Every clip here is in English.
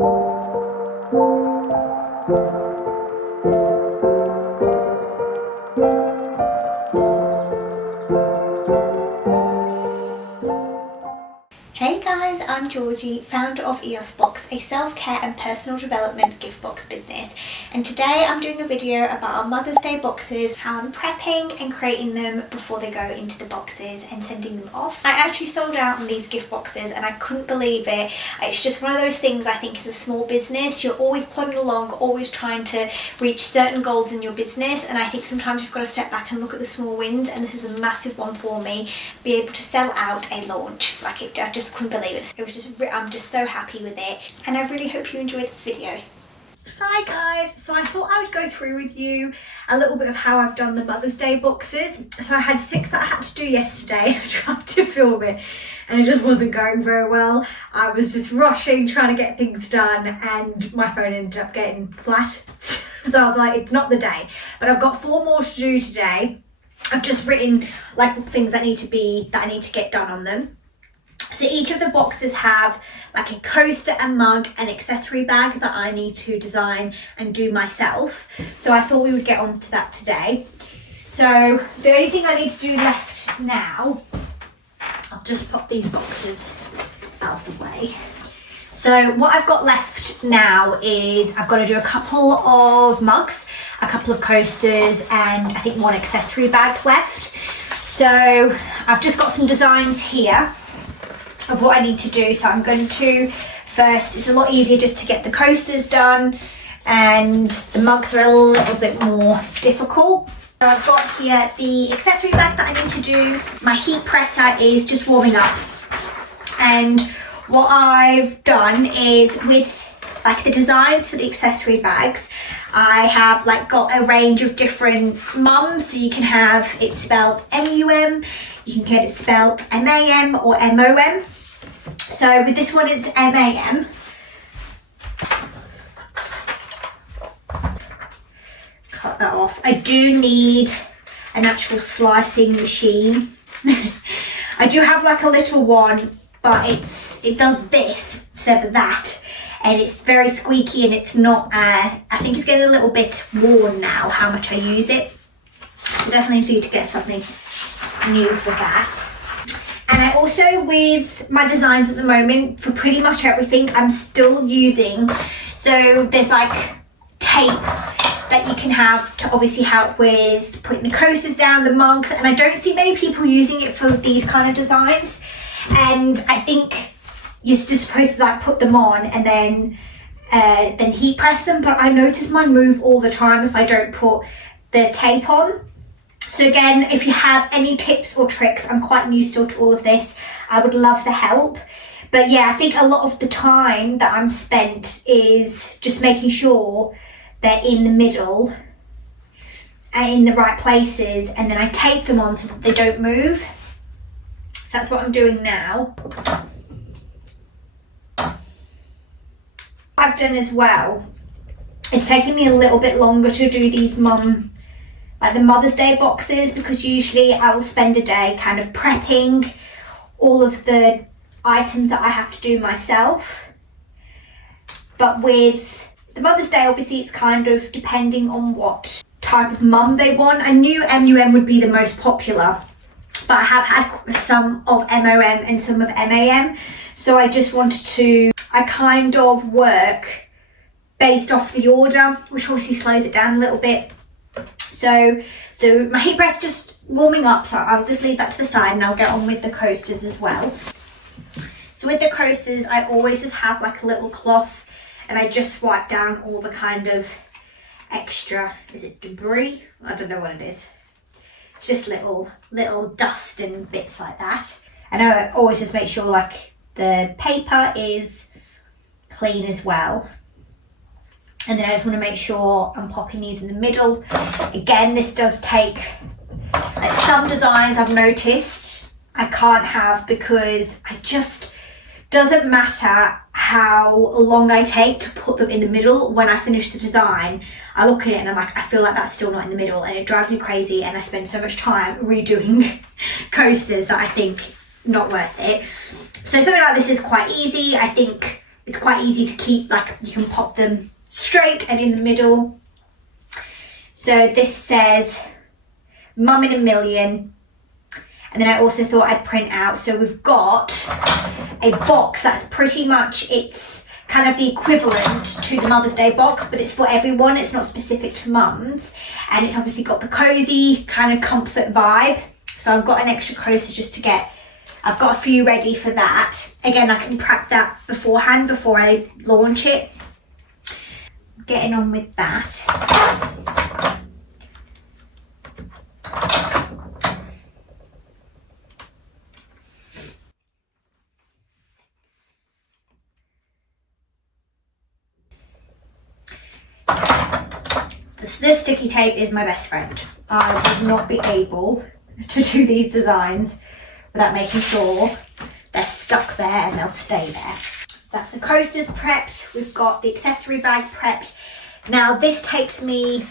Hey guys, I'm Georgie, founder of EOS Box, a self-care and personal development gift box business, and today I'm doing a video about our Mother's Day boxes, how I'm prepping and creating them before they go into the boxes and sending them off. I actually sold out on these gift boxes and I couldn't believe it. It's just one of those things. I think as a small business, you're always plodding along, always trying to reach certain goals in your business, and I think sometimes you've got to step back and look at the small wins, and this was a massive one for me. Be able to sell out a launch, like I just couldn't believe it. I'm just so happy with it, and I really hope you enjoyed this video. Hi guys, so I thought I would go through with you a little bit of how I've done the Mother's Day boxes. So I had 6 that I had to do yesterday. I tried to film it and it just wasn't going very well. I was just rushing, trying to get things done, and my phone ended up getting flat. So I was like, it's not the day. But I've got 4 more to do today. I've just written like things that I need to get done on them. So each of the boxes have like a coaster, a mug, an accessory bag that I need to design and do myself. So I thought we would get on to that today. So the only thing I need to do left now, I'll just pop these boxes out of the way. So what I've got left now is I've got to do a couple of mugs, a couple of coasters, and I think 1 accessory bag left. So I've just got some designs here of what I need to do. So I'm going to first, it's a lot easier just to get the coasters done, and the mugs are a little bit more difficult. So I've got here the accessory bag that I need to do. My heat presser is just warming up, and what I've done is with like the designs for the accessory bags, I have like got a range of different mums. So you can have it spelled M-U-M, you can get it spelled M-A-M or M-O-M. So with this one it's M-A-M. Cut that off. I do need an actual slicing machine. I do have like a little one, but it does this instead of that, and it's very squeaky, and it's not, I think it's getting a little bit worn now how much I use it. So definitely need to get something new for that. And I also, with my designs at the moment, for pretty much everything, I'm still using, so there's like tape that you can have to obviously help with putting the coasters down, the mugs, and I don't see many people using it for these kind of designs. And I think you're just supposed to like put them on and then heat press them, but I notice mine move all the time if I don't put the tape on. So again, if you have any tips or tricks, I'm quite new still to all of this, I would love the help. But yeah, I think a lot of the time that I'm spent is just making sure they're in the middle and in the right places, and then I tape them on so that they don't move. So that's what I'm doing now. I've done as well, it's taken me a little bit longer to do these like the Mother's Day boxes, because usually I will spend a day kind of prepping all of the items that I have to do myself. But with the Mother's Day, obviously it's kind of depending on what type of mum they want. I knew MUM would be the most popular, but I have had some of MOM and some of MAM. So I just wanted to, I kind of work based off the order, which obviously slows it down a little bit. So my heat press is just warming up, so I'll just leave that to the side and I'll get on with the coasters as well. So with the coasters, I always just have like a little cloth, and I just wipe down all the kind of extra, is it debris? I don't know what it is. It's just little dust and bits like that. And I always just make sure like the paper is clean as well. And then I just want to make sure I'm popping these in the middle. Again, this does take, like some designs I've noticed I can't have, because I just, doesn't matter how long I take to put them in the middle. When I finish the design, I look at it and I'm like, I feel like that's still not in the middle, and it drives me crazy, and I spend so much time redoing coasters that I think not worth it. So something like this is quite easy. I think it's quite easy to keep, like you can pop them straight and in the middle. So this says Mum in a Million. And then I also thought I'd print out, so we've got a box that's pretty much, it's kind of the equivalent to the Mother's Day box, but it's for everyone, it's not specific to mums. And it's obviously got the cozy kind of comfort vibe. So I've got an extra coaster just to get, I've got a few ready for that. Again, I can prep that beforehand before I launch it. Getting on with that. This sticky tape is my best friend. I would not be able to do these designs without making sure they're stuck there and they'll stay there. So that's the coasters prepped. We've got the accessory bag prepped. Now this takes me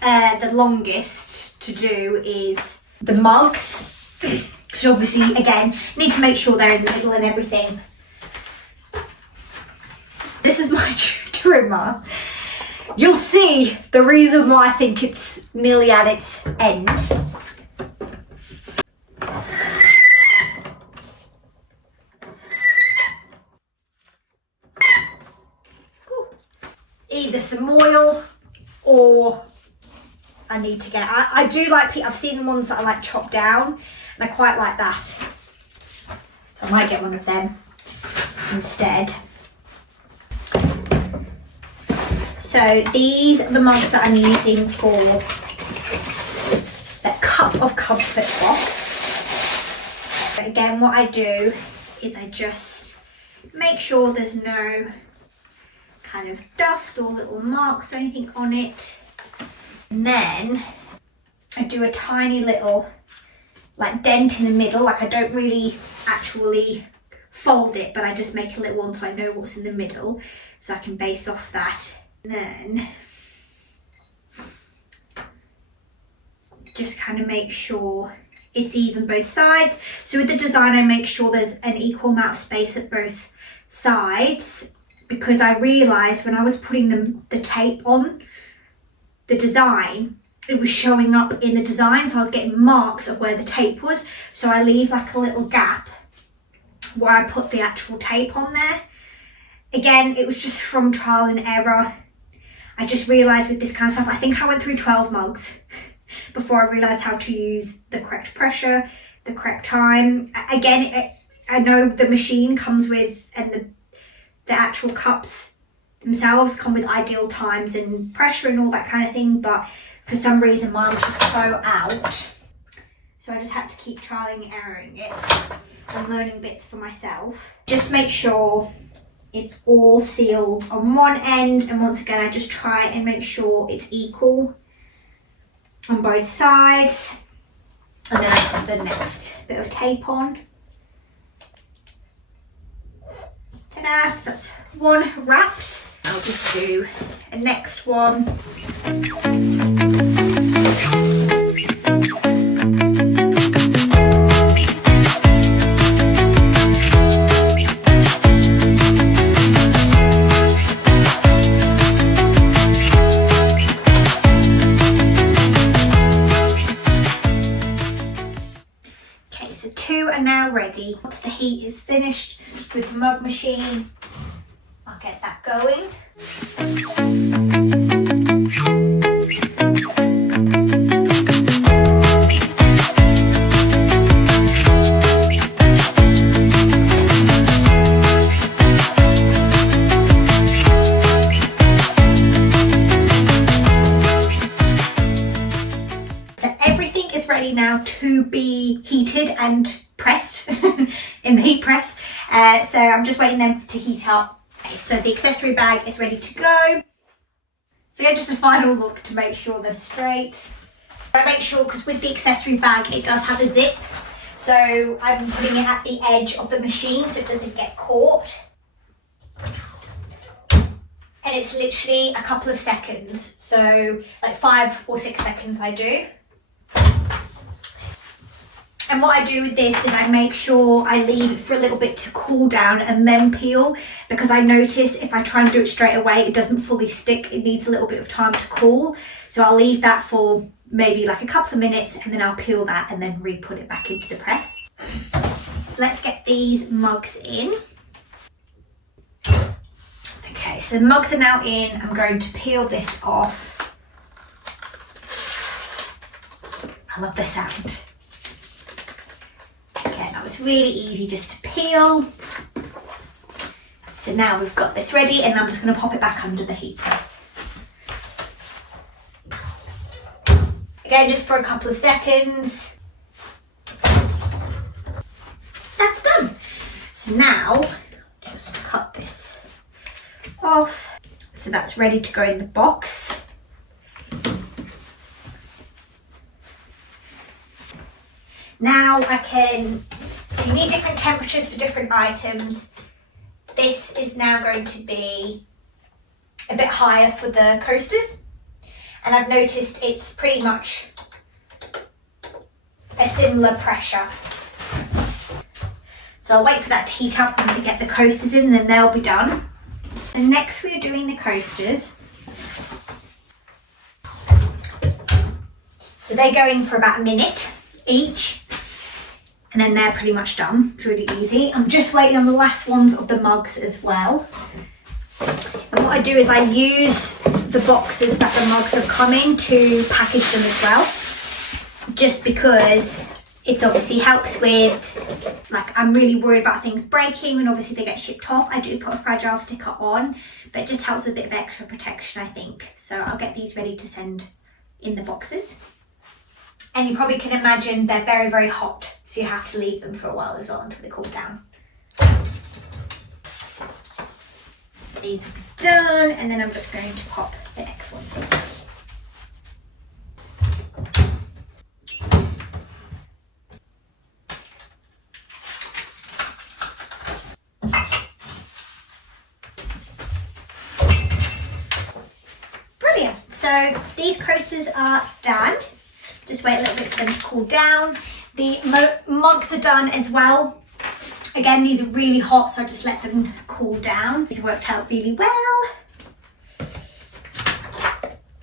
the longest to do is the mugs. Because obviously, again, need to make sure they're in the middle and everything. This is my trimmer. You'll see the reason why I think it's nearly at its end. Either some oil or I need to get, I do like, I've seen the ones that are like chopped down and I quite like that. So I might get one of them instead. So these are the mugs that I'm using for the Cup of Comfort box. But again, what I do is I just make sure there's no kind of dust or little marks or anything on it. And then I do a tiny little like dent in the middle. Like I don't really actually fold it, but I just make a little one so I know what's in the middle so I can base off that. And then just kind of make sure it's even both sides. So with the design, I make sure there's an equal amount of space at both sides, because I realised when I was putting the tape on the design, it was showing up in the design, so I was getting marks of where the tape was. So I leave like a little gap where I put the actual tape on there. Again, it was just from trial and error. I just realised with this kind of stuff, I think I went through 12 mugs before I realised how to use the correct pressure, the correct time. Again, I know the machine comes with, and the actual cups themselves come with ideal times and pressure and all that kind of thing, but for some reason mine was just so out. So I just had to keep trialing and erroring it and learning bits for myself. Just make sure it's all sealed on one end, and once again I just try and make sure it's equal on both sides, and then I put the next bit of tape on. Ta-da! So that's one wrapped. I'll just do a next one. Ready. Once the heat is finished with the mug machine, I'll get that going. So everything is ready now to be heated and pressed in the heat press. So I'm just waiting them to heat up. Okay, so the accessory bag is ready to go. So yeah, just a final look to make sure they're straight. I make sure, because with the accessory bag it does have a zip, so I'm putting it at the edge of the machine so it doesn't get caught. And it's literally a couple of seconds, so like 5 or 6 seconds I do. And what I do with this is I make sure I leave it for a little bit to cool down and then peel, because I notice if I try and do it straight away, it doesn't fully stick. It needs a little bit of time to cool. So I'll leave that for maybe like a couple of minutes, and then I'll peel that and then re-put it back into the press. So let's get these mugs in. Okay, so the mugs are now in. I'm going to peel this off. I love the sound. Okay, that was really easy just to peel. So now we've got this ready, and I'm just going to pop it back under the heat press. Again, just for a couple of seconds. That's done. So now, just cut this off. So that's ready to go in the box. Now so you need different temperatures for different items. This is now going to be a bit higher for the coasters. And I've noticed it's pretty much a similar pressure. So I'll wait for that to heat up and to get the coasters in, and then they'll be done. And next we are doing the coasters. So they're going for about a minute each. And then they're pretty much done. It's really easy. I'm just waiting on the last ones of the mugs as well. And what I do is I use the boxes that the mugs are coming to package them as well. Just because it obviously helps with, like, I'm really worried about things breaking when obviously they get shipped off. I do put a fragile sticker on, but it just helps with a bit of extra protection, I think. So I'll get these ready to send in the boxes. And you probably can imagine they're very, very hot, so you have to leave them for a while as well until they cool down. So these will be done, and then I'm just going to pop the next ones in. Brilliant. So these coasters are done. Just wait a little bit for them to cool down. The mugs are done as well. Again, these are really hot, so I just let them cool down. These worked out really well.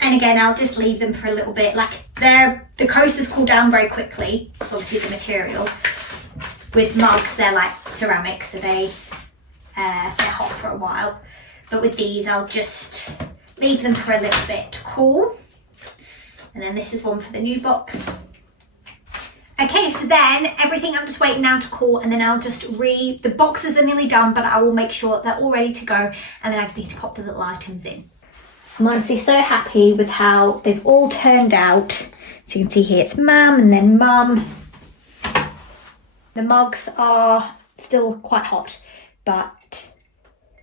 And again, I'll just leave them for a little bit. Like, the coasters cool down very quickly. It's obviously the material. With mugs, they're like ceramics, so they're hot for a while. But with these, I'll just leave them for a little bit to cool. And then this is one for the new box. Okay, so then everything I'm just waiting now to cool, and then I'll just the boxes are nearly done, but I will make sure they're all ready to go, and then I just need to pop the little items in. I'm honestly so happy with how they've all turned out. So you can see here it's Mum and then Mum. The mugs are still quite hot, but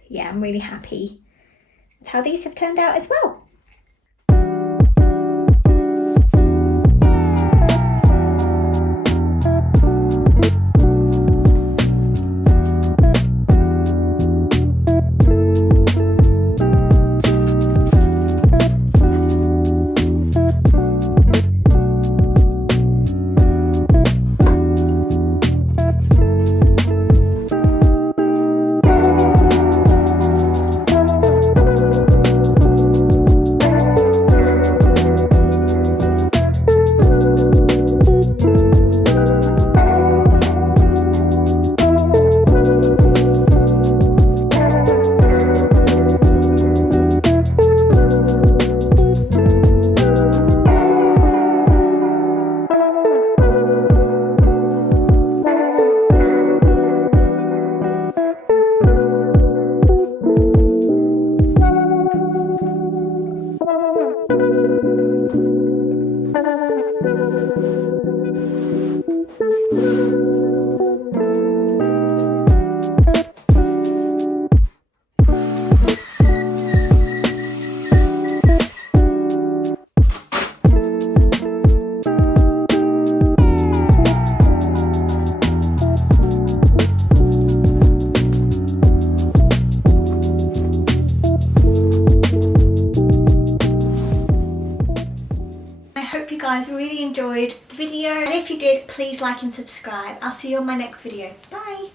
yeah, I'm really happy with how these have turned out as well. if you did, please like and subscribe. I'll see you on my next video. Bye!